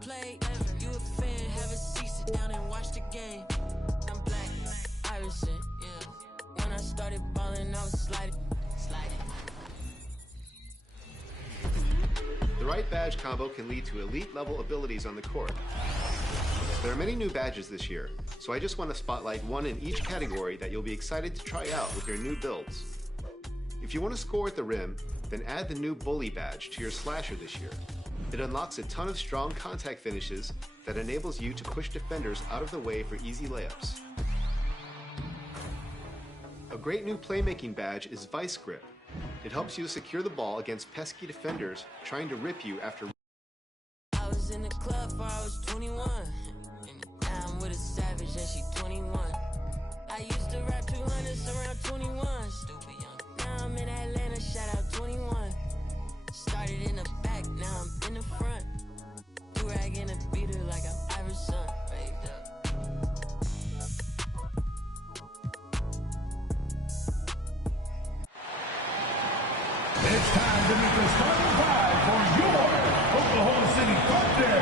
played. You a fan, have a seat, sit down and watch the game. I'm black, Iverson, yeah. When I started balling, I was sliding. The right badge combo can lead to elite-level abilities on the court. There are many new badges this year, so I just want to spotlight one in each category that you'll be excited to try out with your new builds. If you want to score at the rim, then add the new Bully badge to your slasher this year. It unlocks a ton of strong contact finishes that enables you to push defenders out of the way for easy layups. A great new playmaking badge is Vice Grip. It helps you secure the ball against pesky defenders trying to rip you after. I was in the club before I was 21. Now I'm with a savage and she 21. I used to rap 200s around 21. Stupid young. Now I'm in Atlanta, shout out 21. Started in the back, now I'm in the front. Do-rag in a beater like I'm Iverson. Waved up. It's time to meet the starting five for your Oklahoma City Thunder.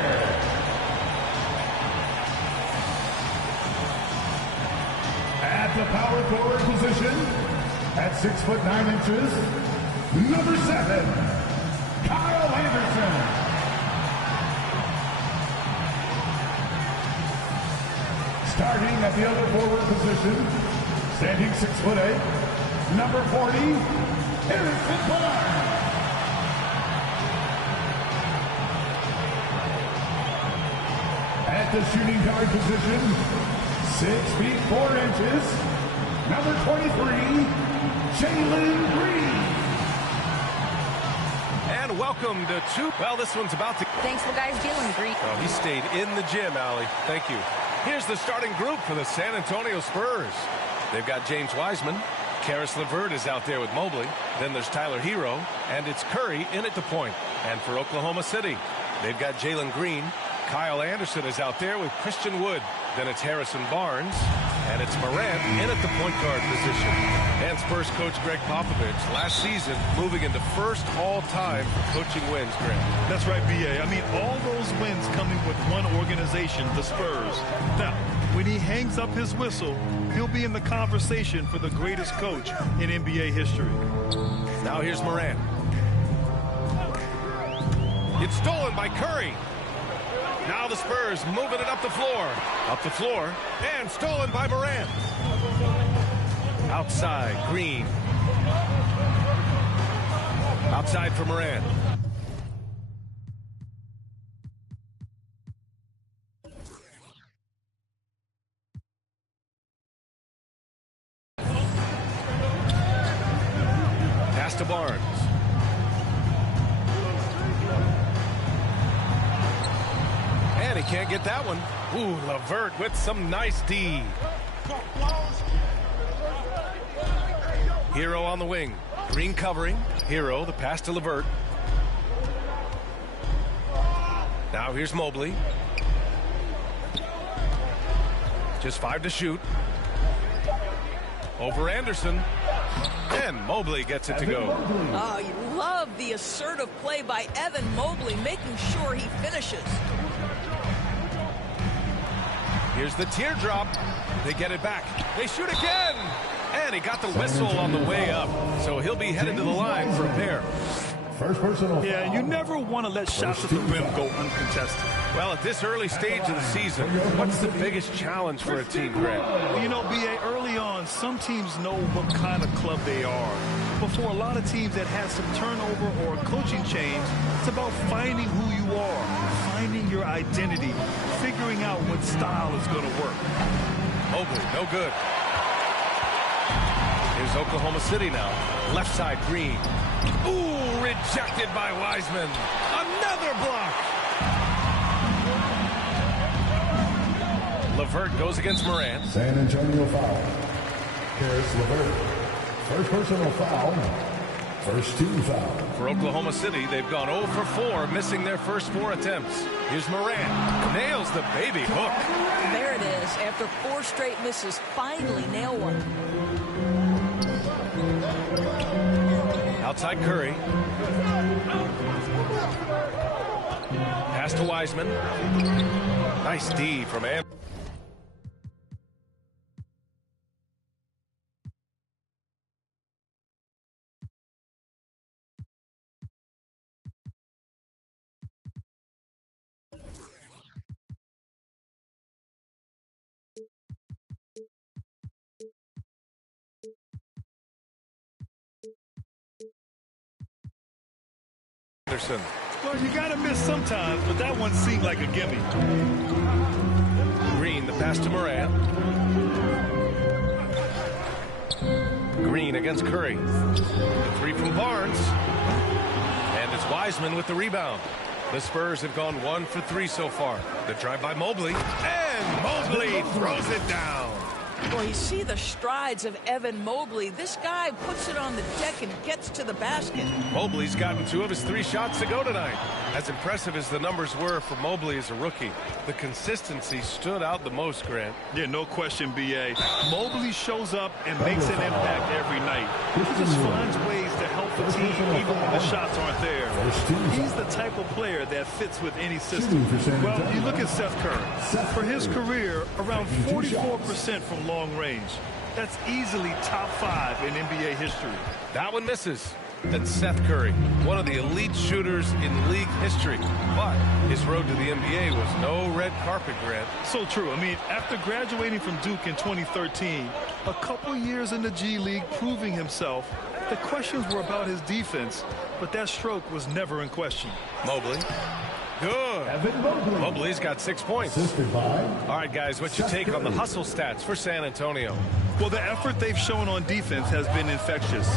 At the power forward position, at 6'9", number 7, Kyle Anderson. Starting at the other forward position, standing 6'8", number 40, Harrison Barnes. At the shooting guard position, 6 feet 4 inches, number 23, Jalen Green. And welcome to well, this one's about to. Thanks for guys dealing, Green. Oh, he stayed in the gym, Allie. Thank you. Here's the starting group for the San Antonio Spurs. They've got James Wiseman. Karis LeVert is out there with Mobley. Then there's Tyler Hero, and it's Curry in at the point. And for Oklahoma City, they've got Jalen Green. Kyle Anderson is out there with Christian Wood. Then it's Harrison Barnes, and it's Morant in at the point guard position. And Spurs coach Greg Popovich, last season, moving into first all-time for coaching wins, Greg. That's right, B.A. I mean, all those wins coming with one organization, the Spurs. Now, when he hangs up his whistle, he'll be in the conversation for the greatest coach in NBA history. Now here's Morant. It's stolen by Curry. Now the Spurs moving it up the floor. Up the floor, and stolen by Morant. Outside, Green. Outside for Morant. Pass to Barnes. And he can't get that one. Ooh, LeVert with some nice D. Hero on the wing. Green covering. Hero, the pass to LeVert. Now here's Mobley. Just 5 to shoot. Over Anderson. And Mobley gets it to go. Oh, you love the assertive play by Evan Mobley, making sure he finishes. Here's the teardrop. They get it back. They shoot again. And he got the whistle on the way up. So he'll be headed to the line for a pair. First personal. Yeah, you never want to let shots at the rim go uncontested. Well, at this early stage of the season, what's the biggest challenge for a team, Greg? Well, you know, B.A., early on, some teams know what kind of club they are. But for a lot of teams that had some turnover or a coaching change, it's about finding who you are, finding your identity, figuring out what style is going to work. Mobley, no good. Here's Oklahoma City now. Left side, Green. Ooh, rejected by Wiseman. Another block. LeVert goes against Morant. San Antonio foul. Karis LeVert. First personal foul. First team foul. For Oklahoma City, they've gone 0 for 4, missing their first 4 attempts. Here's Morant. Nails the baby hook. There it is. After 4 straight misses, finally nail one. Outside Curry. Pass to Wiseman. Nice D from Anderson. Well, you got to miss sometimes, but that one seemed like a gimme. Green, the pass to Morant. Green against Curry. The three from Barnes. And it's Wiseman with the rebound. The Spurs have gone 1 for 3 so far. The drive by Mobley. And Mobley throws it down. Well, you see the strides of Evan Mobley. This guy puts it on the deck and gets to the basket. Mobley's gotten 2 of his 3 shots to go tonight. As impressive as the numbers were for Mobley as a rookie, the consistency stood out the most, Grant. Yeah, no question, B.A. Mobley shows up and makes an impact every night. He just finds ways to help the team even when the shots aren't there. He's the type of player that fits with any system. Well, you look at Seth Curry. For his career, around 44% from long range. That's easily top 5 in NBA history. That one misses. That's Seth Curry, one of the elite shooters in league history. But his road to the NBA was no red carpet, Grant. So true. I mean, after graduating from Duke in 2013, a couple years in the G League proving himself, the questions were about his defense, but that stroke was never in question. Mobley. Good. Mobley's got 6 points. All right, guys, what's your take on the hustle stats for San Antonio? Well, the effort they've shown on defense has been infectious.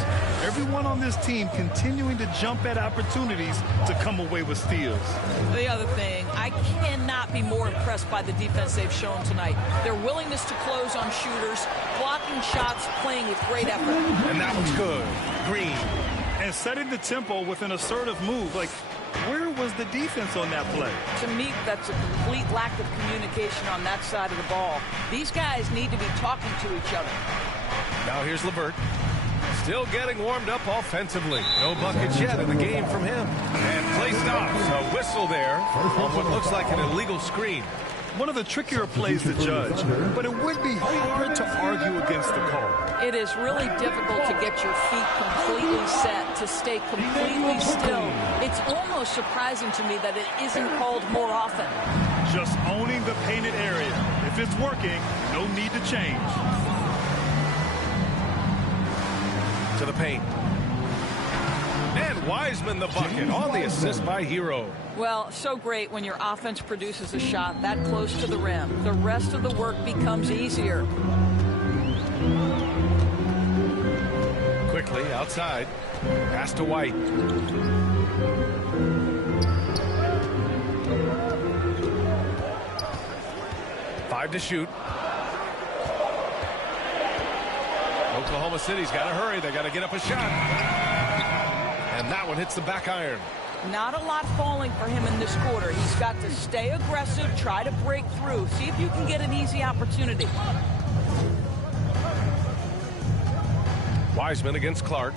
Everyone on this team continuing to jump at opportunities to come away with steals. The other thing, I cannot be more impressed by the defense they've shown tonight. Their willingness to close on shooters, blocking shots, playing with great effort. And that one's good. Green. And setting the tempo with an assertive move. Like, where was the defense on that play? To me, that's a complete lack of communication on that side of the ball. These guys need to be talking to each other. Now here's LeVert. Still getting warmed up offensively. No buckets yet in the game from him. And play stops. A whistle there on what looks like an illegal screen. One of the trickier plays to judge, but it would be hard to argue against the call. It is really difficult to get your feet completely set, to stay completely still. It's almost surprising to me that it isn't called more often. Just owning the painted area. If it's working, no need to change. To the paint. And Wiseman the bucket on the assist by Hero. Well, so great when your offense produces a shot that close to the rim. The rest of the work becomes easier. Quickly outside. Pass to White. Five to shoot. Oklahoma City's got to hurry. They got to get up a shot. And that one hits the back iron. Not a lot falling for him in this quarter. He's got to stay aggressive, try to break through, see if you can get an easy opportunity. Wiseman against Clark.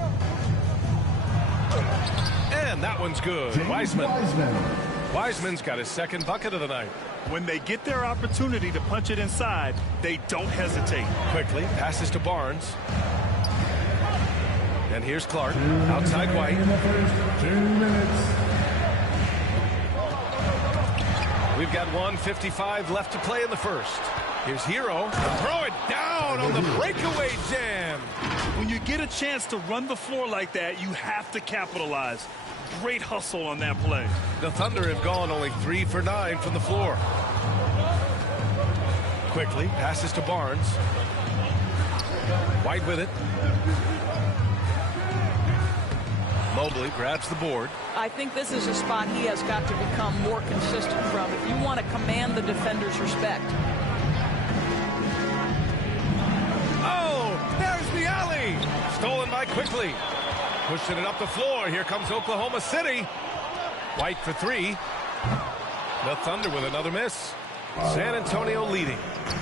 And that one's good. Wiseman's got his second bucket of the night. When they get their opportunity to punch it inside, they don't hesitate. Quickly passes to Barnes. And here's Clark, outside White. We've got 1:55 left to play in the first. Here's Hero. Throw it down on the breakaway jam. When you get a chance to run the floor like that, you have to capitalize. Great hustle on that play. The Thunder have gone only 3 for 9 from the floor. Quickly passes to Barnes. White with it. Mobley grabs the board. I think this is a spot he has got to become more consistent from if you want to command the defender's respect. Oh, there's the alley. Stolen by Quickly. Pushing it up the floor. Here comes Oklahoma City. White for 3. The Thunder with another miss. San Antonio leading.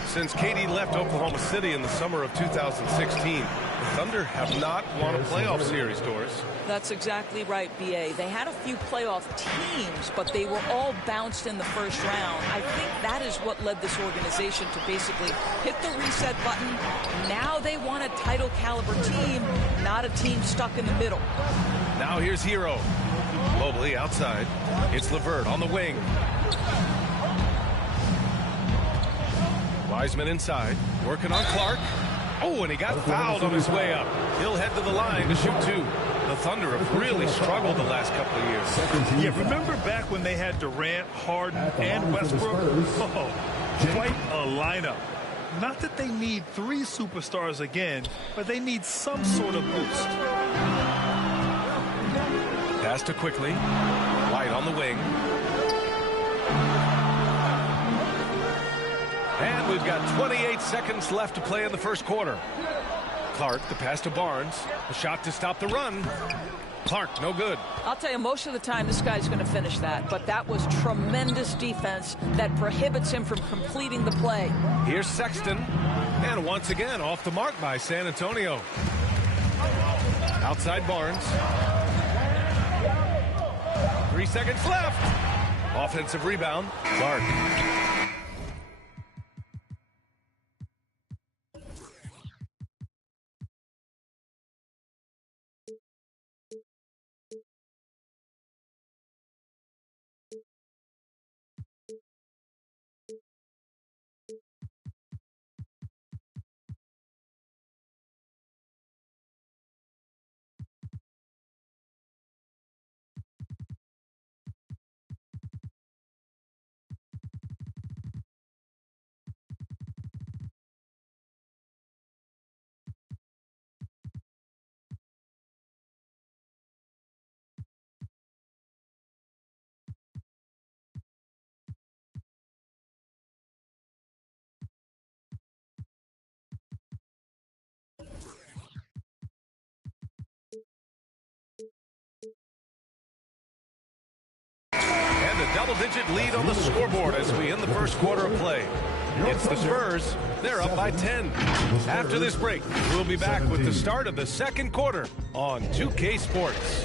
Since KD left Oklahoma City in the summer of 2016, The Thunder have not won a playoff series, Doris. That's exactly right, B.A. They had a few playoff teams, but they were all bounced in the first round. I think that is what led this organization to basically hit the reset button. Now they want a title caliber team, not a team stuck in the middle. Now here's Hero. Mobley outside. It's LeVert on the wing. Wiseman inside, working on Clark. Oh, and he got fouled on his way up. He'll head to the line to shoot two. The Thunder have really struggled the last couple of years. Yeah, remember back when they had Durant, Harden, and Westbrook? Oh, quite a lineup. Not that they need three superstars again, but they need some sort of boost. Pass to Quickly. White on the wing. And we've got 28 seconds left to play in the first quarter. Clark, the pass to Barnes. The shot to stop the run. Clark, no good. I'll tell you, most of the time this guy's going to finish that, but that was tremendous defense that prohibits him from completing the play. Here's Sexton. And once again, off the mark by San Antonio. Outside Barnes. 3 seconds left. Offensive rebound. Clark. And a double-digit lead on the scoreboard as we end the first quarter of play. It's the Spurs. They're up by 10. After this break, we'll be back with the start of the second quarter on 2K Sports.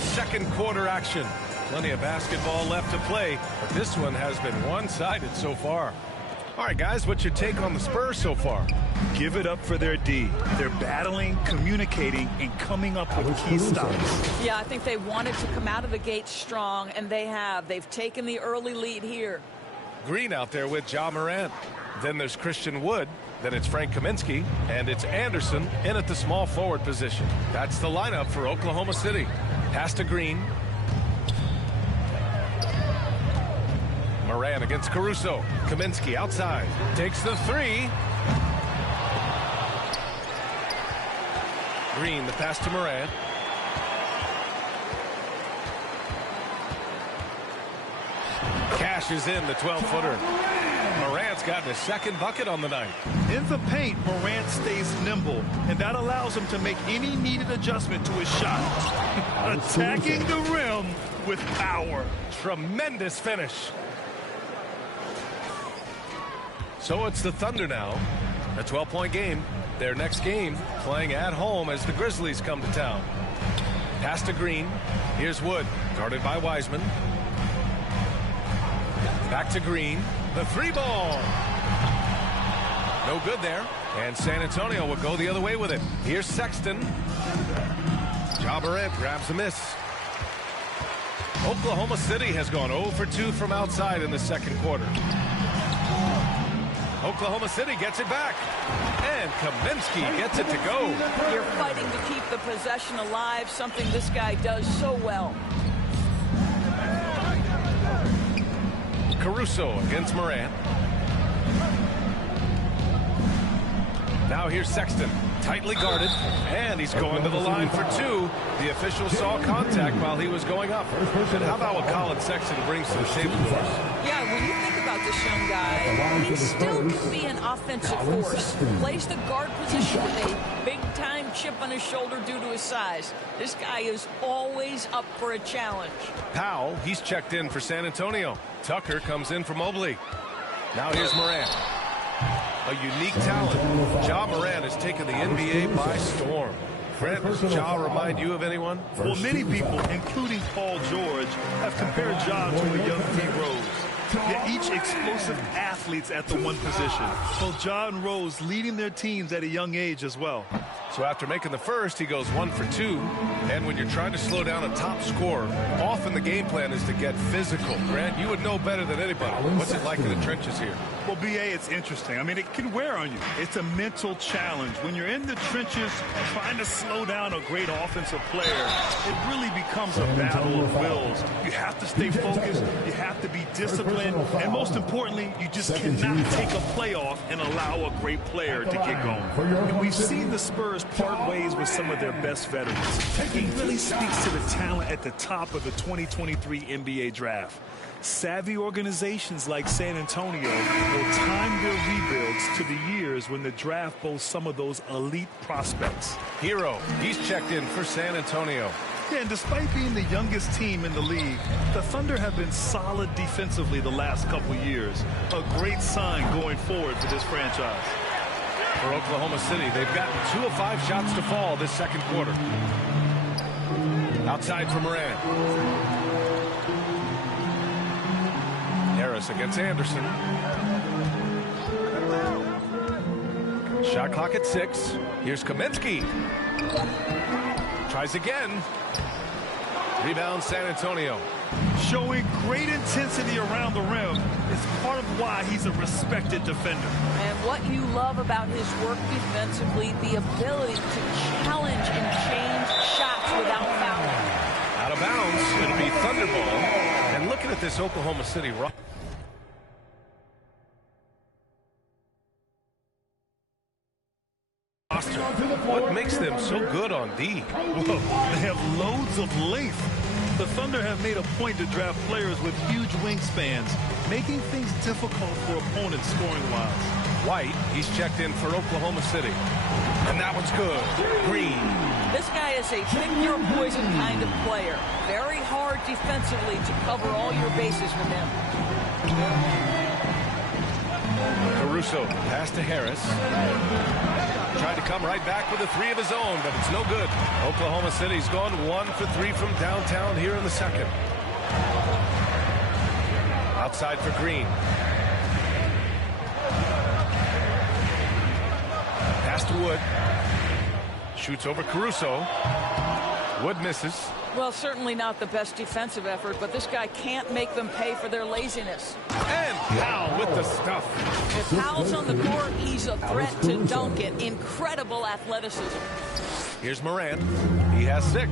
Second quarter action. Plenty of basketball left to play, but this one has been one-sided so far. All right, guys, what's your take on the Spurs so far? Give it up for their D. They're battling, communicating, and coming up with key stops. Yeah, I think they wanted to come out of the gate strong, and they have. They've taken the early lead here. Green out there with Ja Morant. Then there's Christian Wood. Then it's Frank Kaminsky, and it's Anderson in at the small forward position. That's the lineup for Oklahoma City. Pass to Green. Morant against Caruso. Kaminsky outside. Takes the three. Green, the pass to Morant. Cashes in the 12-footer. Morant's gotten his second bucket on the night. In the paint, Morant stays nimble, and that allows him to make any needed adjustment to his shot. Attacking the rim with power. Tremendous finish. So it's the Thunder now. A 12-point game. Their next game playing at home as the Grizzlies come to town. Pass to Green. Here's Wood, guarded by Wiseman. Back to Green. The three ball. No good there. And San Antonio will go the other way with it. Here's Sexton. Ja Morant grabs a miss. Oklahoma City has gone 0 for 2 from outside in the second quarter. Oklahoma City gets it back. And Kaminsky gets it to go. You're fighting to keep the possession alive, something this guy does so well. Caruso against Morant. Now here's Sexton. tightly guarded, and he's going to the line for two. The official saw contact while he was going up. And how about what Colin Sexton brings to the table for us? Yeah, when you think about this young guy, he still can be an offensive force. Plays the guard position with a big-time chip on his shoulder due to his size. This guy is always up for a challenge. Powell, he's checked in for San Antonio. Tucker comes in for Mobley. Now here's Morant. A unique talent. Ja Morant has taken the NBA by storm. Fred, does Ja remind you of anyone? Well, many people, including Paul George, have compared Ja to a young D. Rose. Yet each explosive athletes at the one position. Both Ja and Rose leading their teams at a young age as well. So after making the first, he goes 1 for 2. And when you're trying to slow down a top scorer, often the game plan is to get physical. Grant, you would know better than anybody. What's it like in the trenches here? Well, B.A., it's interesting. I mean, it can wear on you. It's a mental challenge. When you're in the trenches trying to slow down a great offensive player, it really becomes a battle of wills. You have to stay focused. You have to be disciplined. And most importantly, you just cannot take a play off and allow a great player to get going. And we've seen the Spurs part ways with some of their best veterans. It really speaks to the talent at the top of the 2023 NBA draft. Savvy organizations like San Antonio will time their rebuilds to the years when the draft boasts some of those elite prospects. Hero, he's checked in for San Antonio. Yeah, and despite being the youngest team in the league, the Thunder have been solid defensively the last couple years. A great sign going forward for this franchise. For Oklahoma City, they've gotten 2 of 5 shots to fall this second quarter. Outside for Morant. Harris against Anderson. Shot clock at 6. Here's Kaminsky. Tries again. Rebound San Antonio. Showing great intensity around the rim is part of why he's a respected defender. And what you love about his work defensively, the ability to challenge and change shots without fouling. Out of bounds. It'll be Thunderball. And looking at this Oklahoma City roster. What makes them so good on D? Whoa, they have loads of length. The Thunder have made a point to draft players with huge wingspans, making things difficult for opponents scoring-wise. White, he's checked in for Oklahoma City. And that one's good. Green. This guy is a pick-your-poison kind of player. Very hard defensively to cover all your bases with him. Caruso, pass to Harris. Tried to come right back with a 3 of his own, but it's no good. Oklahoma City's gone 1 for 3 from downtown here in the second. Outside for Green. Pass to Wood. Shoots over Caruso. Wood misses. Well, certainly not the best defensive effort, but this guy can't make them pay for their laziness. And Powell with the stuff. If Powell's on the court, he's a threat to dunk it. Incredible athleticism. Here's Morant. He has 6.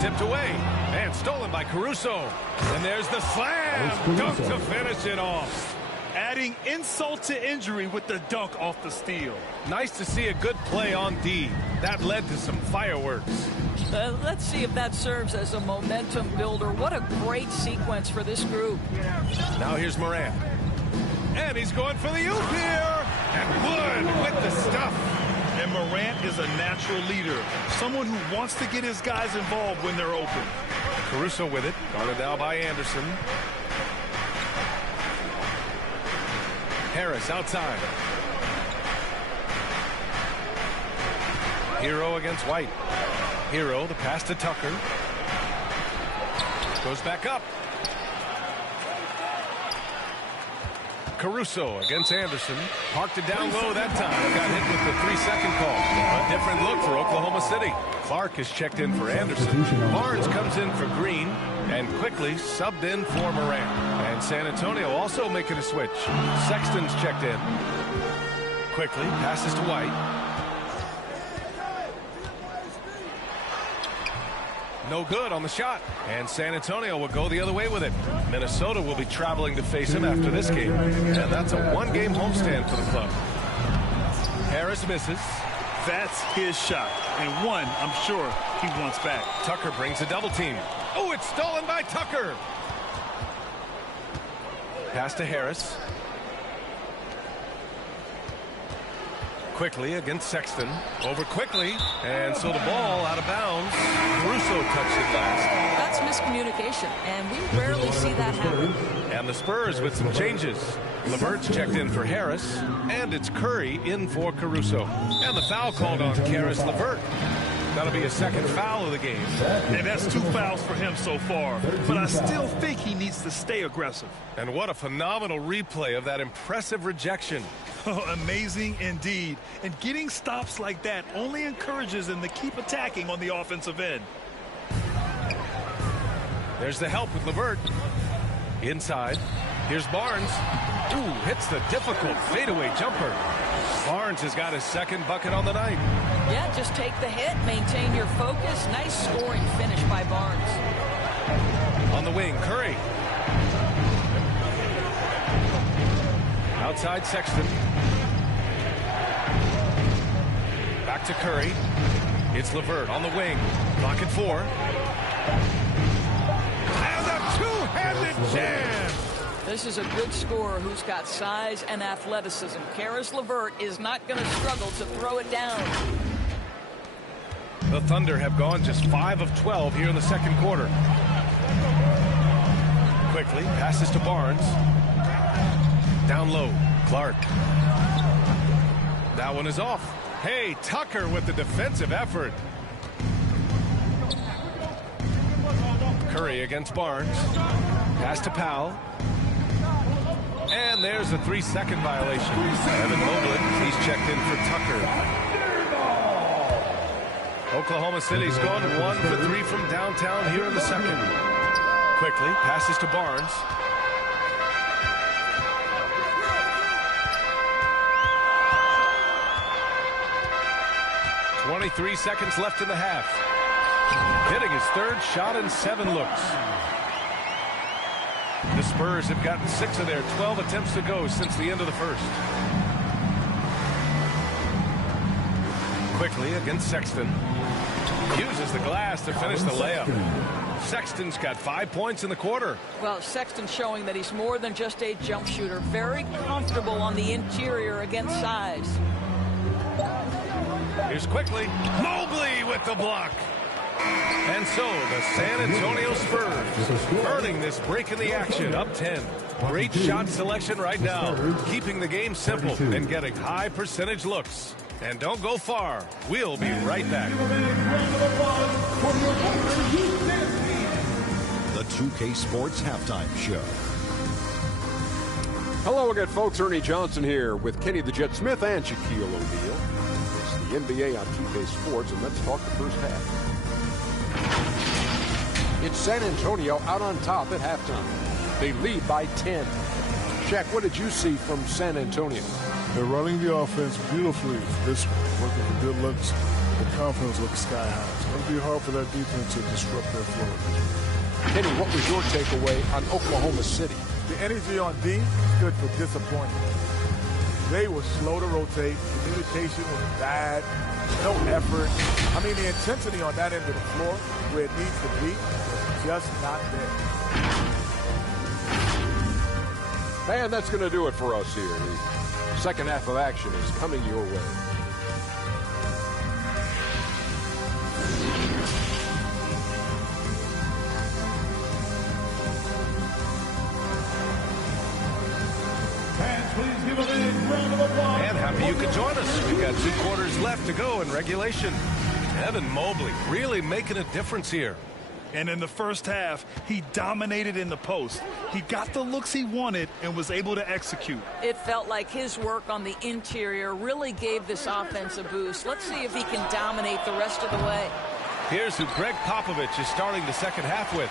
Tipped away. And stolen by Caruso. And there's the slam. Dunk to finish it off. Adding insult to injury with the dunk off the steal. Nice to see a good play on D. That led to some fireworks. Let's see if that serves as a momentum builder. What a great sequence for this group. Now here's Morant. And he's going for the oop here. And Wood with the stuff. And Morant is a natural leader. Someone who wants to get his guys involved when they're open. Caruso with it. Guarded now by Anderson. Harris outside. Hero against White. Hero, the pass to Tucker. Goes back up. Caruso against Anderson. Parked it down low that time. Got hit with the 3-second call. A different look for Oklahoma City. Clark is checked in for Anderson. Barnes comes in for Green. And quickly subbed in for Morant. And San Antonio also making a switch. Sexton's checked in. Quickly passes to White. No good on the shot. And San Antonio will go the other way with it. Minnesota will be traveling to face him after this game. And that's a 1-game homestand for the club. Harris misses. That's his shot, and one I'm sure he wants back. Tucker brings a double team. Oh, it's stolen by Tucker. Pass to Harris. Quickly against Sexton. Over quickly, and so the ball out of bounds. Caruso touched it last. That's miscommunication, and we rarely see that happen. And the Spurs with some changes. LeVert's checked in for Harris, and it's Curry in for Caruso. And the foul called on Caris LeVert. That'll be a second foul of the game. And that's 2 fouls for him so far. But I still think he needs to stay aggressive. And what a phenomenal replay of that impressive rejection. Amazing indeed. And getting stops like that only encourages him to keep attacking on the offensive end. There's the help with LeVert. Inside. Here's Barnes. Ooh, hits the difficult fadeaway jumper. Barnes has got his second bucket on the night. Yeah, just take the hit, maintain your focus. Nice scoring finish by Barnes. On the wing, Curry. Outside Sexton. Back to Curry. It's LeVert on the wing. Clock at 4. And a two-handed jam. This is a good scorer who's got size and athleticism. Caris LeVert is not going to struggle to throw it down. The Thunder have gone just 5 of 12 here in the second quarter. Quickly passes to Barnes. Down low, Clark. That one is off. Hey, Tucker with the defensive effort. Curry against Barnes. Pass to Powell. And there's a 3-second violation. Evan Mobley, he's checked in for Tucker. Oklahoma City's gone 1 for 3 from downtown here in the second. Quickly passes to Barnes. .23 seconds left in the half. Hitting his third shot in 7 looks. The Spurs have gotten 6 of their 12 attempts to go since the end of the first. Quickly against Sexton. Uses the glass to finish the layup. Sexton's got 5 points in the quarter. Well, Sexton showing that he's more than just a jump shooter. Very comfortable on the interior against size. Here's quickly. Mobley with the block. And so the San Antonio Spurs earning this break in the action, up 10. Great shot selection right now, keeping the game simple and getting high percentage looks. And don't go far. We'll be right back. The 2K Sports Halftime Show. Hello again, folks. Ernie Johnson here with Kenny the Jet Smith and Shaquille O'Neal. It's the NBA on 2K Sports, and let's talk the first half. It's San Antonio out on top at halftime. They lead by 10. Shaq, what did you see from San Antonio? They're running the offense beautifully this one, working for good looks. The confidence looks sky high. It's going to be hard for that defense to disrupt their flow. Kenny, what was your takeaway on Oklahoma City? The energy on D stood for disappointment. They were slow to rotate. Communication was bad. No effort. I mean, the intensity on that end of the floor, where it needs to be, was just not there. And that's going to do it for us here. The second half of action is coming your way. And happy you could join us. We've got 2 quarters left to go in regulation. Evan Mobley really making a difference here. And in the first half, he dominated in the post. He got the looks he wanted and was able to execute. It felt like his work on the interior really gave this offense a boost. Let's see if he can dominate the rest of the way. Here's who Greg Popovich is starting the second half with.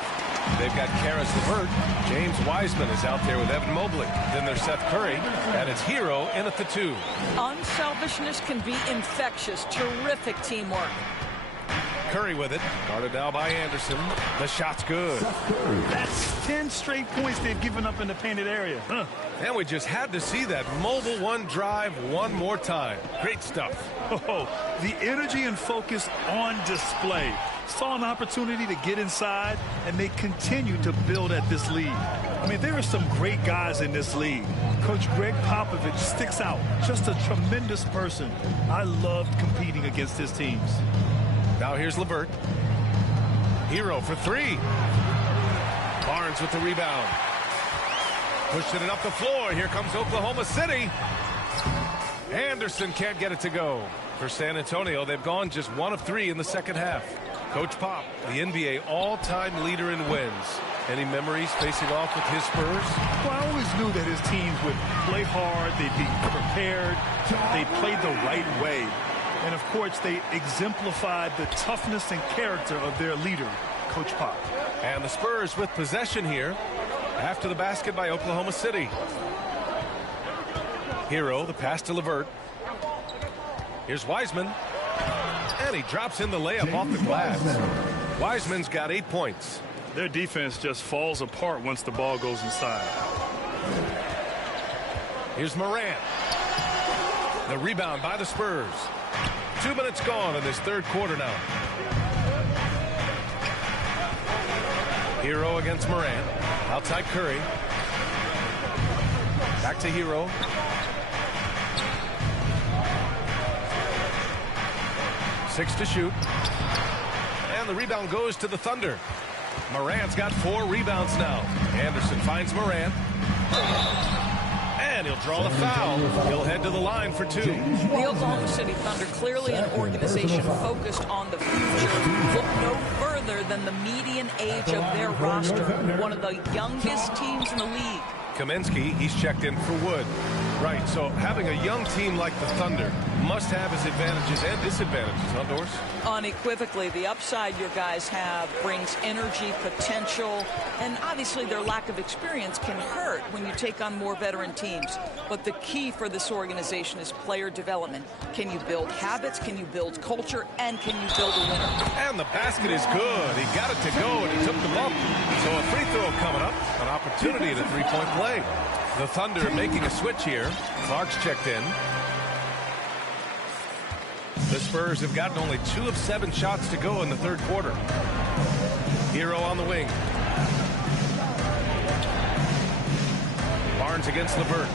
They've got Caris LeVert. James Wiseman is out there with Evan Mobley. Then there's Seth Curry, and it's Hero in at the 2. Unselfishness can be infectious. Terrific teamwork. Curry with it. Guarded now by Anderson. The shot's good. That's 10 straight points they've given up in the painted area. And we just had to see that mobile one drive one more time. Great stuff. Oh, the energy and focus on display. Saw an opportunity to get inside, and they continue to build at this lead. I mean, there are some great guys in this league. Coach Greg Popovich sticks out. Just a tremendous person. I loved competing against his teams. Now here's LeVert. Hero for three. Barnes with the rebound. Pushing it up the floor. Here comes Oklahoma City. Anderson can't get it to go. For San Antonio, they've gone just 1 of 3 in the second half. Coach Pop, the NBA all-time leader in wins. Any memories facing off with his Spurs? Well, I always knew that his teams would play hard, they'd be prepared, they played the right way. And, of course, they exemplified the toughness and character of their leader, Coach Pop. And the Spurs with possession here after the basket by Oklahoma City. Hero, the pass to LeVert. Here's Wiseman. And he drops in the layup off the glass. Wiseman's got 8 points. Their defense just falls apart once the ball goes inside. Here's Morant. The rebound by the Spurs. 2 minutes gone in this third quarter now. Hero against Morant. Outside Curry. Back to Hero. Six to shoot. And the rebound goes to the Thunder. Morant's got 4 rebounds now. Anderson finds Morant. And he'll draw the foul. He'll head to the line for 2. The Oklahoma City Thunder, clearly an organization focused on the future. Look no further than the median age of their roster. One of the youngest teams in the league. Kaminsky, he's checked in for Wood. Right, so having a young team like the Thunder must have its advantages and disadvantages, huh, Doris? Unequivocally, the upside your guys have brings energy, potential, and obviously their lack of experience can hurt when you take on more veteran teams. But the key for this organization is player development. Can you build habits? Can you build culture? And can you build a winner? And the basket is good. He got it to go, and he took the bump. So a free throw coming up, an opportunity at a three-point play. The Thunder making a switch here. Clark's checked in. The Spurs have gotten only 2 of 7 shots to go in the third quarter. Hero on the wing. Barnes against LeVert.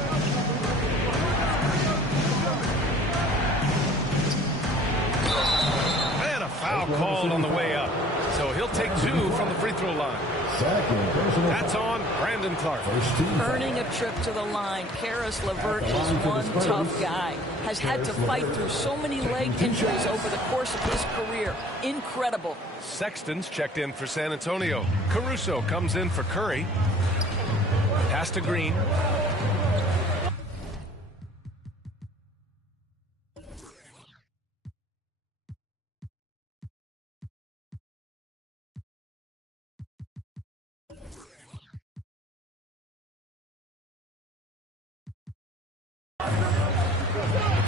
And a foul called on the way up. So he'll take 2 from the free throw line. That's on Brandon Clark. Earning a trip to the line, Karis LeVert is one tough guy. Has had to fight through so many leg injuries over the course of his career. Incredible. Sexton's checked in for San Antonio. Caruso comes in for Curry. Pass to Green.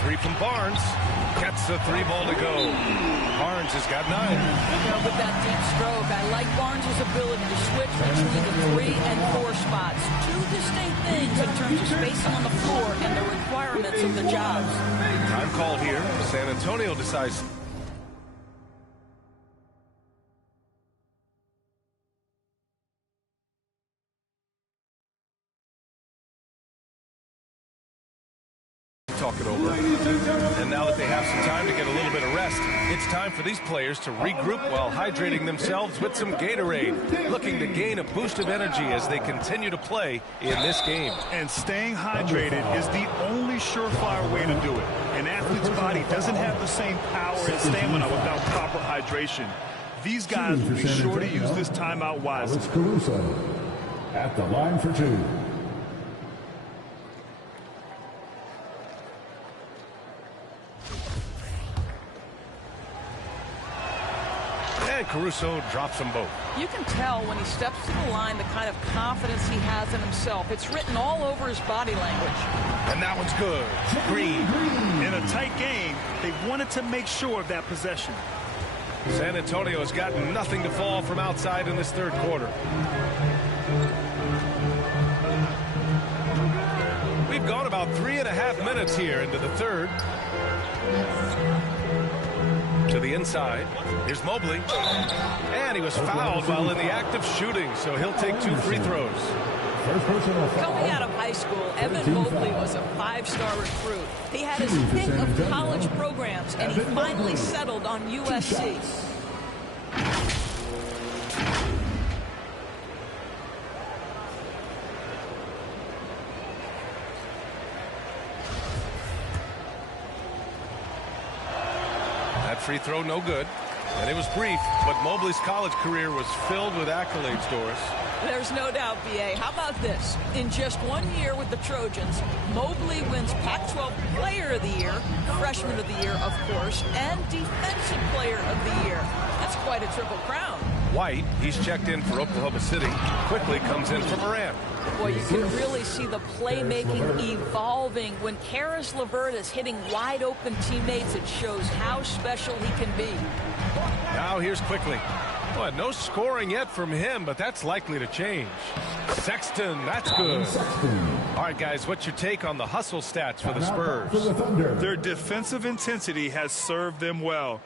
Three from Barnes. Gets the 3 ball to go. Barnes has got 9. Now with that deep stroke, I like Barnes' ability to switch between the 3 and 4 spots. 2 distinct things in terms of spacing on the floor and the requirements of the jobs. Time called here. San Antonio decides. Talk it over. And now that they have some time to get a little bit of rest, it's time for these players to regroup while hydrating themselves with some Gatorade, looking to gain a boost of energy as they continue to play in this game. And staying hydrated is the only surefire way to do it. An athlete's body doesn't have the same power and stamina without proper hydration. These guys will be sure to use this timeout wisely. Caruso at the line for 2. And Caruso drops them both. You can tell when he steps to the line the kind of confidence he has in himself. It's written all over his body language. And that one's good. Green. In a tight game, they wanted to make sure of that possession. San Antonio has got nothing to fall from outside in this third quarter. We've gone about 3.5 minutes here into the third. To the inside. Here's Mobley. And he was fouled while in the act of shooting, so he'll take 2 free throws. Coming out of high school, Evan Mobley was a 5-star recruit. He had his pick of college programs, and he finally settled on USC. That free throw no good. And it was brief, but Mobley's college career was filled with accolades, Doris. There's no doubt, B.A. How about this? In just 1 year with the Trojans, Mobley wins Pac-12 Player of the Year, Freshman of the Year, of course, and Defensive Player of the Year. That's quite a triple crown. White, he's checked in for Oklahoma City, quickly comes in for Morant. Boy, you can really see the playmaking evolving. When Caris LeVert is hitting wide-open teammates, it shows how special he can be. Now here's quickly. Well, no scoring yet from him, but that's likely to change. Sexton, that's good. All right, guys, what's your take on the hustle stats for the Spurs? Their defensive intensity has served them well.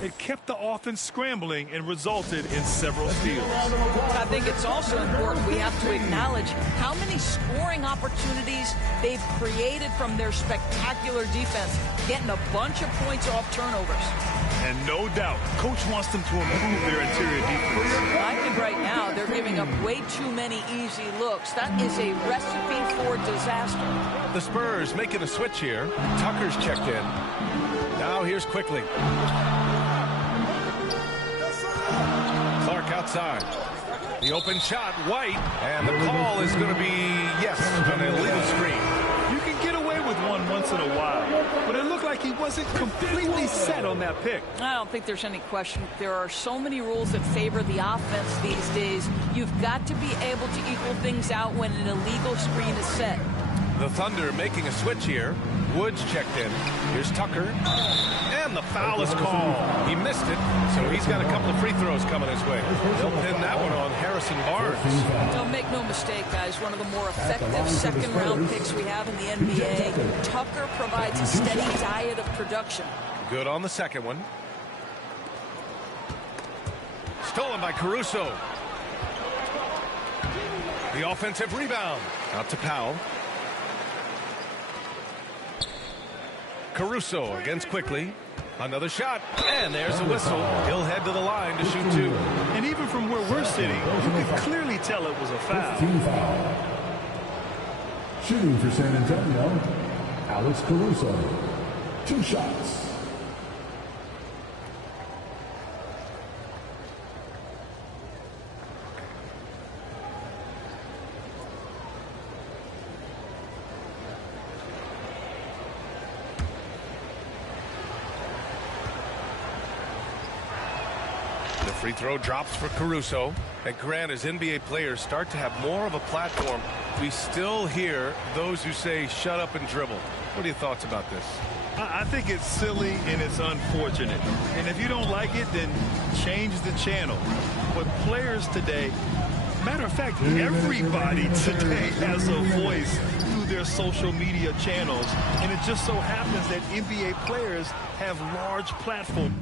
It kept the offense scrambling and resulted in several steals. I think it's also important we have to acknowledge how many scoring opportunities they've created from their spectacular defense, getting a bunch of points off turnovers. And no doubt, Coach wants them to improve their interior defense. I think right now they're giving up way too many easy looks. That is a recipe for disaster. The Spurs making a switch here. Tucker's checked in. Now here's quickly. Clark outside. The open shot, White, and the call is going to be, yes, an illegal screen. You can get away with one once in a while, but it looked like he wasn't completely set on that pick. I don't think there's any question. There are so many rules that favor the offense these days. You've got to be able to equal things out when an illegal screen is set. The Thunder making a switch here. Woods checked in. Here's Tucker. And the foul is called. He missed it, so he's got a couple of free throws coming his way. They'll pin that one on Harrison Barnes. Don't make no mistake, guys. One of the more effective second-round picks we have in the NBA. Tucker provides a steady diet of production. Good on the second one. Stolen by Caruso. The offensive rebound. Out to Powell. Caruso against Quickly. Another shot, and there's a whistle. He'll head to the line to shoot 2. And even from where we're sitting, you can clearly tell it was a foul. Team foul. Shooting for San Antonio, Alex Caruso. 2 shots. The free throw drops for Caruso. And Grant, as NBA players start to have more of a platform, we still hear those who say shut up and dribble. What are your thoughts about this? I think it's silly and it's unfortunate. And if you don't like it, then change the channel. But players today, matter of fact, everybody today has a voice through their social media channels. And it just so happens that NBA players have large platforms.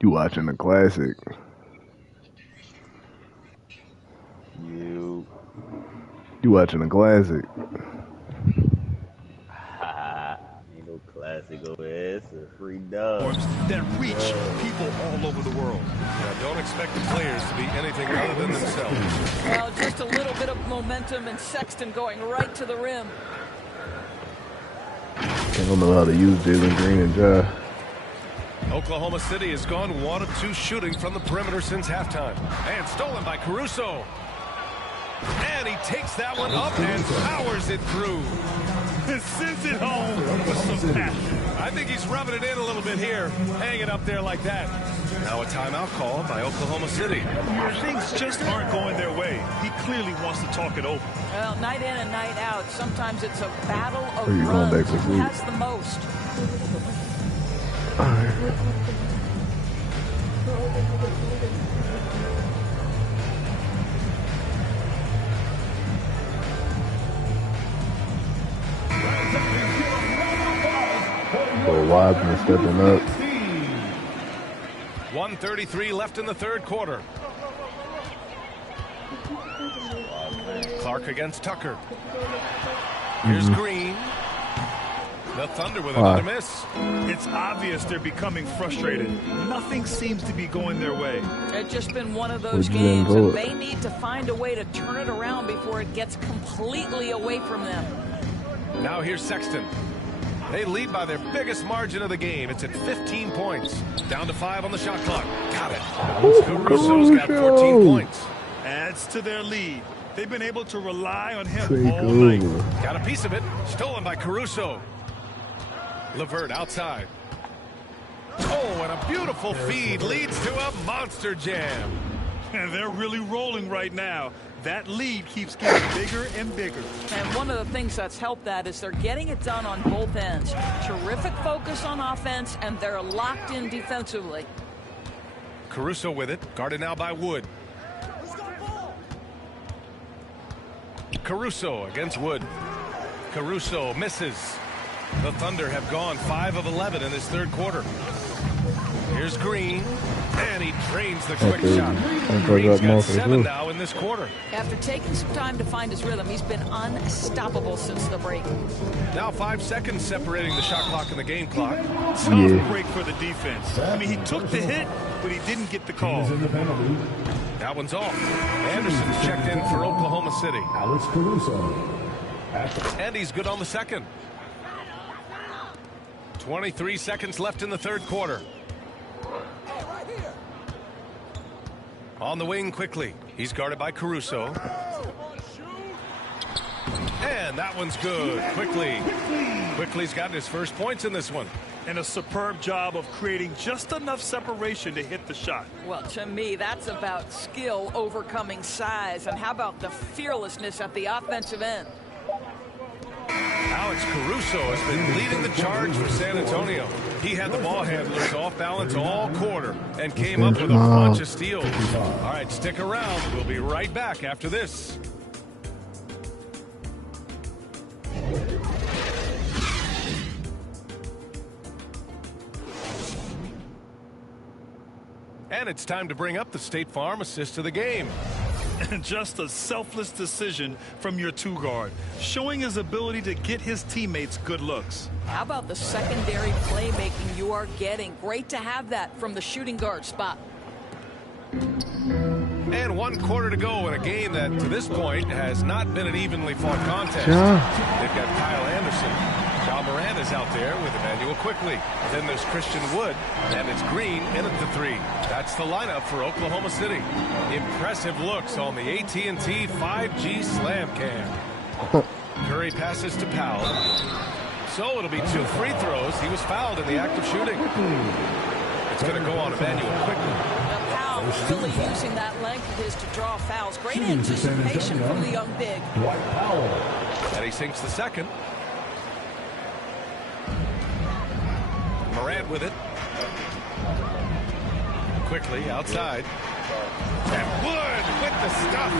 You watching the classic? You watching the classic? Ain't no classic over here. It's a free dub. That reach people all over the world. Now, don't expect the players to be anything other than themselves. Well, just a little bit of momentum and Sexton going right to the rim. They don't know how to use Jalen Green and Ja. Oklahoma City has gone 1 of 2 shooting from the perimeter since halftime. And stolen by Caruso. And he takes that one up and powers it through. Sends it home with some passion. I think he's rubbing it in a little bit here, hanging up there like that. Now a timeout called by Oklahoma City. Things just aren't going their way. He clearly wants to talk it over. Well, night in and night out, sometimes it's a battle of Are you going runs. back to Who sleep? has the most? So Wiseman stepping up. 1:33 left in the third quarter. Clark against Tucker. Here's Green. The Thunder with another miss. It's obvious they're becoming frustrated. Nothing seems to be going their way. It's just been one of those games, and they need to find a way to turn it around before it gets completely away from them. Now here's Sexton. They lead by their biggest margin of the game. It's at 15 points. Down to 5 on the shot clock. Got it. Caruso's got 14 points. Adds to their lead. They've been able to rely on him all night. Got a piece of it. Stolen by Caruso. LeVert outside. Oh, and a beautiful feed leads to a monster jam. And they're really rolling right now. That lead keeps getting bigger and bigger. And one of the things that's helped that is they're getting it done on both ends. Terrific focus on offense, and they're locked in defensively. Caruso with it. Guarded now by Wood. Caruso against Wood. Caruso misses. The Thunder have gone 5 of 11 in this third quarter. Here's Green, and he drains the quick shot. Green's got 7 now in this quarter. After taking some time to find his rhythm, he's been unstoppable since the break. Now 5 seconds separating the shot clock and the game clock. Tough break for the defense. I mean, he took the hit, but he didn't get the call. That one's off. Anderson's checked in for Oklahoma City. Alex Caruso. And he's good on the second. 23 seconds left in the third quarter. On the wing quickly. He's guarded by Caruso. And that one's good. Quickly's gotten his first points in this one. And a superb job of creating just enough separation to hit the shot. Well, to me, that's about skill overcoming size. And how about the fearlessness at the offensive end? Alex Caruso has been leading the charge for San Antonio. He had the ball handlers off balance all quarter and came up with a bunch of steals. All right, stick around. We'll be right back after this. And it's time to bring up the State Farm assist of the game. And just a selfless decision from your two-guard, showing his ability to get his teammates good looks. How about the secondary playmaking you are getting? Great to have that from the shooting guard spot. And 1 quarter to go in a game that, to this point, has not been an evenly fought contest. They've got Kyle Anderson. John Moran is out there with Emmanuel Quickly. Then there's Christian Wood, and it's Green in at the 3. That's the lineup for Oklahoma City. Impressive looks on the AT&T 5G Slam Cam. Curry passes to Powell. So it'll be 2 free throws. He was fouled in the act of shooting. It's going to go on Emmanuel Quickly. Really using that length of his to draw fouls. Great anticipation from the young big. And he sinks the second. Morant with it. Quickly outside. And Wood with the stuff.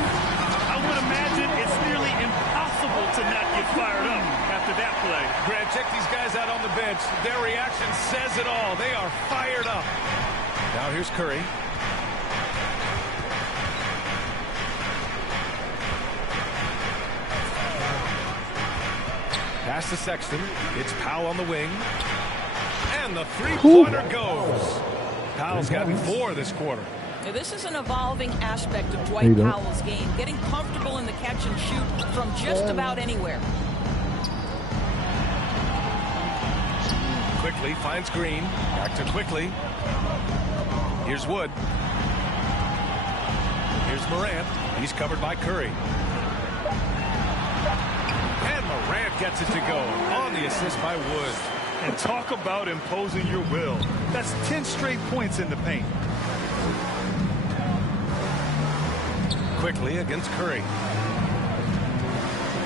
I would imagine it's nearly impossible to not get fired up after that play. Grant, check these guys out on the bench. Their reaction says it all. They are fired up. Now here's Curry. Pass to Sexton. It's Powell on the wing. And the three-pointer goes. Powell's gotten 4 this quarter. Now, this is an evolving aspect of Dwight Powell's game, getting comfortable in the catch and shoot from just about anywhere. Quickly finds Green. Back to Quickly. Here's Wood. Here's Morant. He's covered by Curry. And Morant gets it to go on the assist by Wood. And talk about imposing your will. That's 10 straight points in the paint. Quickly against Curry.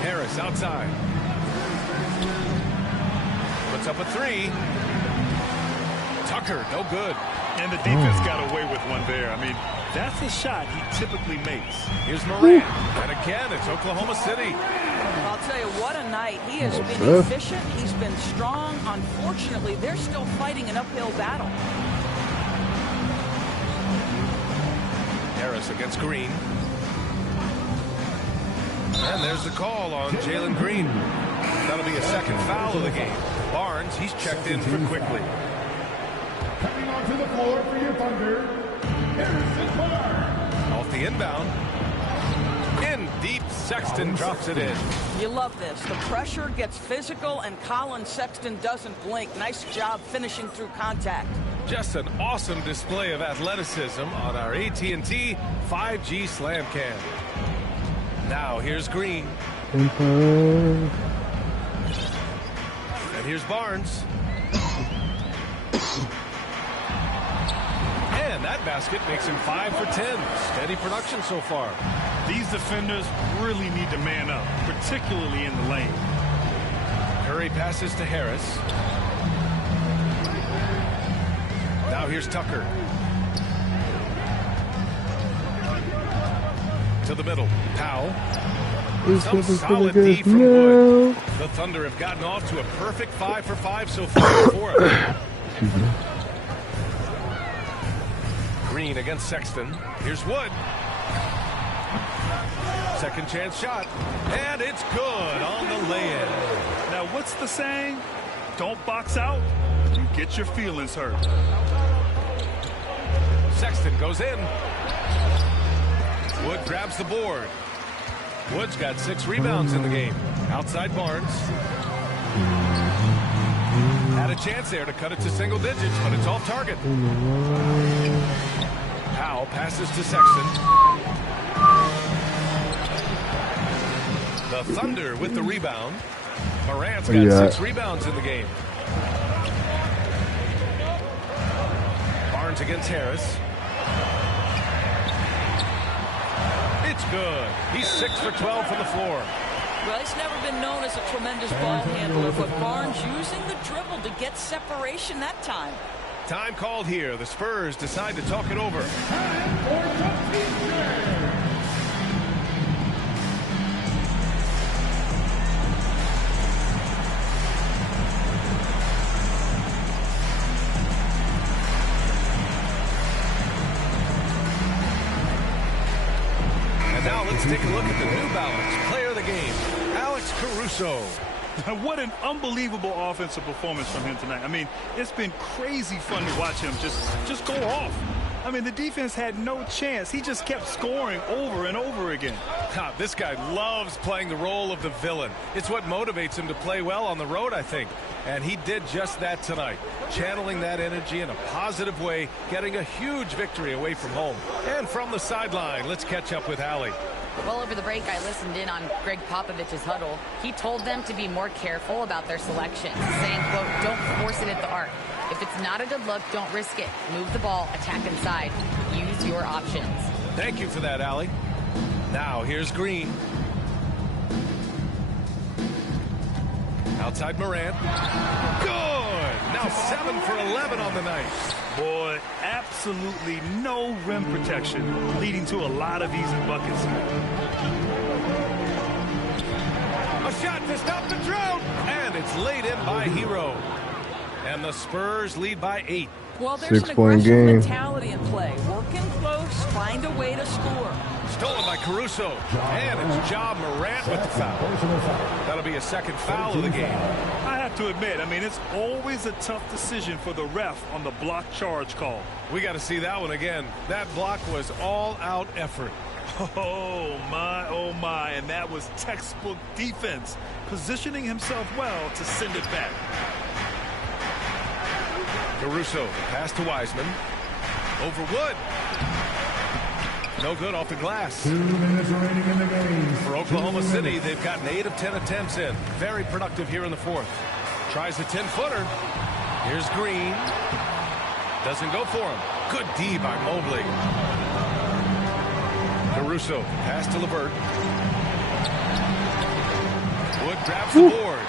Harris outside. Puts up a 3. Tucker, no good. And the defense got away with one there. I mean, that's a shot he typically makes. Here's Morant. And again, it's Oklahoma City. I'll tell you, what a night. He has been efficient. He's been strong. Unfortunately, they're still fighting an uphill battle. Harris against Green. And there's the call on Jalen Green. That'll be a second foul of the game. Barnes, he's checked in for quickly. Coming onto the floor for your Thunder, Harrison Barnes. Off the inbound. In deep, Sexton drops it in. You love this. The pressure gets physical, and Colin Sexton doesn't blink. Nice job finishing through contact. Just an awesome display of athleticism on our AT&T 5G Slam Cam. Now here's Green. And here's Barnes. And that basket makes him 5 for 10. Steady production so far. These defenders really need to man up, particularly in the lane. Curry passes to Harris. Now here's Tucker. To the middle. Powell. Some solid D from Wood. The Thunder have gotten off to a perfect 5 for 5 so far for it. Green against Sexton. Here's Wood. Second chance shot. And it's good on the lay-in. Now, what's the saying? Don't box out. You get your feelings hurt. Sexton goes in. Wood grabs the board. Wood's got 6 rebounds in the game. Outside Barnes. Had a chance there to cut it to single digits, but it's off target. Powell passes to Sexton. The Thunder with the rebound. Morant's got 6 rebounds in the game. Barnes against Harris. It's good. He's 6 for 12 from the floor. Well, he's never been known as a tremendous ball handler, but Barnes using the dribble to get separation that time. Time called here. The Spurs decide to talk it over. Now let's take a look at the New Balance player of the game, Alex Caruso. What an unbelievable offensive performance from him tonight. I mean, it's been crazy fun to watch him just go off. I mean, the defense had no chance. He just kept scoring over and over again. This guy loves playing the role of the villain. It's what motivates him to play well on the road, I think. And he did just that tonight, channeling that energy in a positive way, getting a huge victory away from home. And from the sideline, let's catch up with Allie. Well, over the break, I listened in on Greg Popovich's huddle. He told them to be more careful about their selections, saying, quote, don't force it at the arc. If it's not a good look, don't risk it. Move the ball, attack inside. Use your options. Thank you for that, Allie. Now, here's Green. Outside Morant. Good! Now 7 for 11 on the night. Boy, absolutely no rim protection, leading to a lot of easy buckets. A shot to stop the drought, and it's laid in by Hero. And the Spurs lead by 8. Well, there's an aggressive mentality in play. Working close, find a way to score. Stolen by Caruso. And it's Ja Morant with the foul. That'll be a second foul of the game. I have to admit, I mean, it's always a tough decision for the ref on the block charge call. We got to see that one again. That block was all-out effort. Oh, my, and that was textbook defense, positioning himself well to send it back. Caruso, pass to Wiseman. Over Wood. No good off the glass. 2 minutes remaining in the game. For Oklahoma City, they've gotten 8 of 10 attempts in. Very productive here in the fourth. Tries a 10-footer. Here's Green. Doesn't go for him. Good D by Mobley. Caruso, pass to LeVert. Wood grabs the board.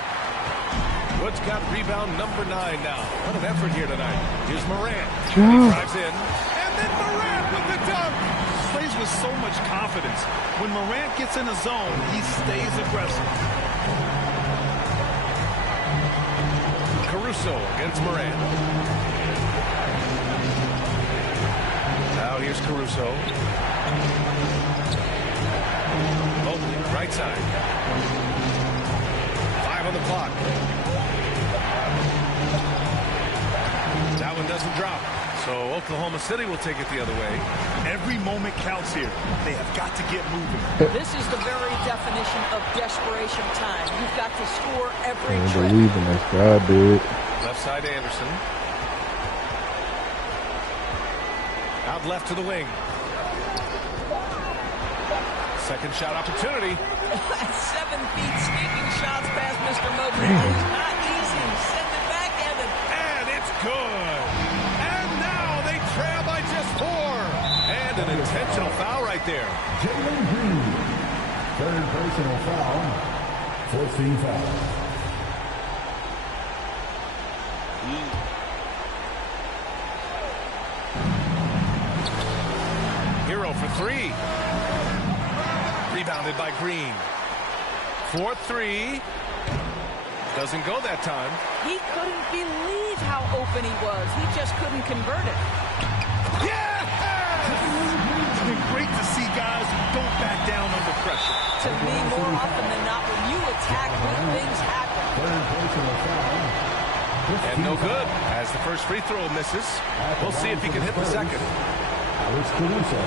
Wood's got rebound number 9 now. What an effort here tonight. Here's Morant. He drives in. And then Morant with the dunk. Plays with so much confidence. When Morant gets in the zone, he stays aggressive. Caruso against Morant. Now here's Caruso. Mobley, right side. 5 on the clock. one doesn't drop. So Oklahoma City will take it the other way. Every moment counts here. They have got to get moving. This is the very definition of desperation time. You've got to score every I trip. believe in this guy, dude. Left side Anderson. Out left to the wing. Second shot opportunity. 7 feet sneaking shots past Mr. Mobley. It's not easy. Send it backhanded. And it's good. And now they trail by just 4. And an intentional foul right there. Jalen Green, third personal foul, 14 foul. Hero for 3. Rebounded by Green. 4-3. Doesn't go that time. He couldn't believe how open he was. He just couldn't convert it. Yes! It's been great to see guys who don't back down under pressure. To me, more often than not, when you attack, good things happen. Third personal foul. And no good, as the first free throw misses. We'll see if he can hit the second. Alex Caruso,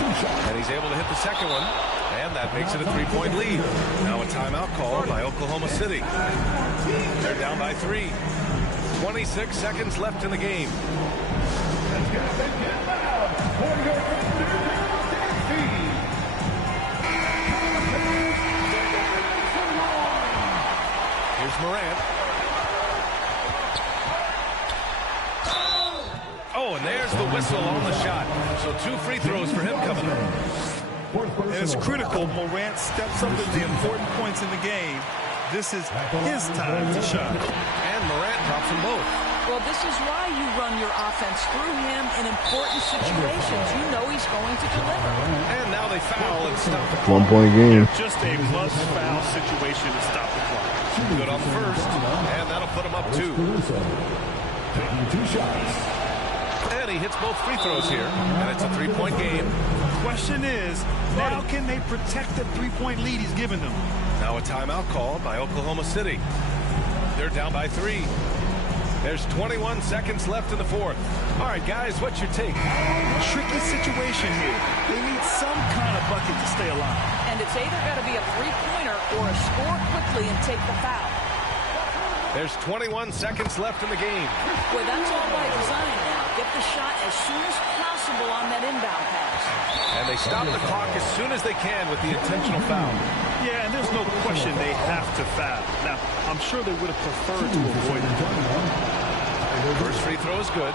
2 shots. And he's able to hit the second one. And that makes it a 3-point lead. Now a timeout called by Oklahoma City. They're down by 3. 26 seconds left in the game. Here's Morant. Oh, and there's the whistle on the shot. So 2 free throws for him coming up. And it's critical Morant steps up at the important points in the game. This is his time to shine. And Morant drops them both. Well, this is why you run your offense through him in important situations. You know he's going to deliver. And now they foul and stop the clock. 1-point game. Just a must-foul situation to stop the clock. Good on the first. And that'll put him up 2. Taking 2 shots. And he hits both free throws here. And it's a 3-point game. Question is, now can they protect the 3-point lead he's given them? Now a timeout called by Oklahoma City. They're down by 3. There's 21 seconds left in the fourth. All right, guys, what's your take? Tricky situation here. They need some kind of bucket to stay alive. And it's either got to be a 3-pointer or a score quickly and take the foul. There's 21 seconds left in the game. Well, that's all by design now. Get the shot as soon as possible on that inbound pass. And they stop the clock as soon as they can with the intentional foul. Yeah, and there's no question they have to foul. Now, I'm sure they would have preferred to avoid it. First free throw is good,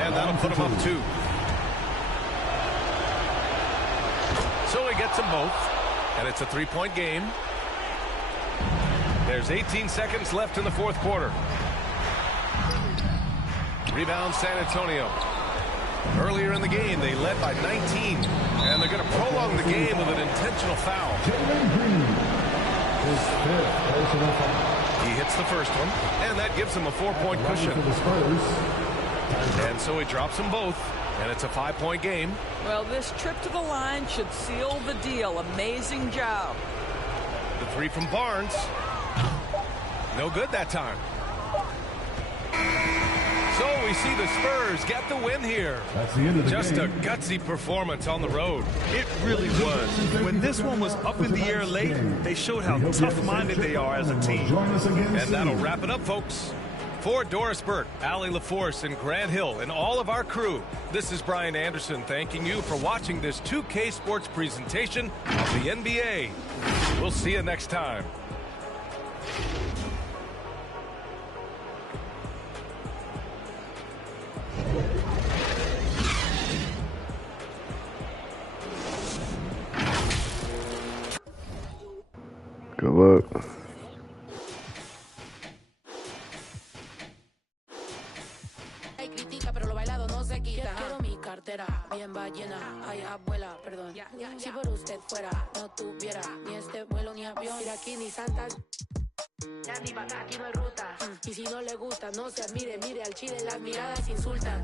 and that'll put him up 2. So he gets them both, and it's a 3-point game. There's 18 seconds left in the fourth quarter. Rebound San Antonio. Earlier in the game, they led by 19, and they're going to prolong the game with an intentional foul. He hits the first one, and that gives him a 4-point cushion. And so he drops them both, and it's a 5-point game. Well, this trip to the line should seal the deal. Amazing job. The 3 from Barnes. No good that time. So we see the Spurs get the win here. That's the end of the Just game. a gutsy performance on the road. It really was. When this one was up in the air late, they showed how tough-minded they are as a team. Join us again And soon. that'll wrap it up, folks. For Doris Burke, Allie LaForce, and Grant Hill, and all of our crew, this is Brian Anderson thanking you for watching this 2K Sports presentation of the NBA. We'll see you next time. Good luck. Bien ballena, ay abuela, perdón. Si por usted fuera, no tuviera ni este vuelo ni avión. Ir aquí ni Santa. Ya ni para acá, aquí no hay ruta. Y si no le gusta, no se admire, mire al chile, las miradas insultan.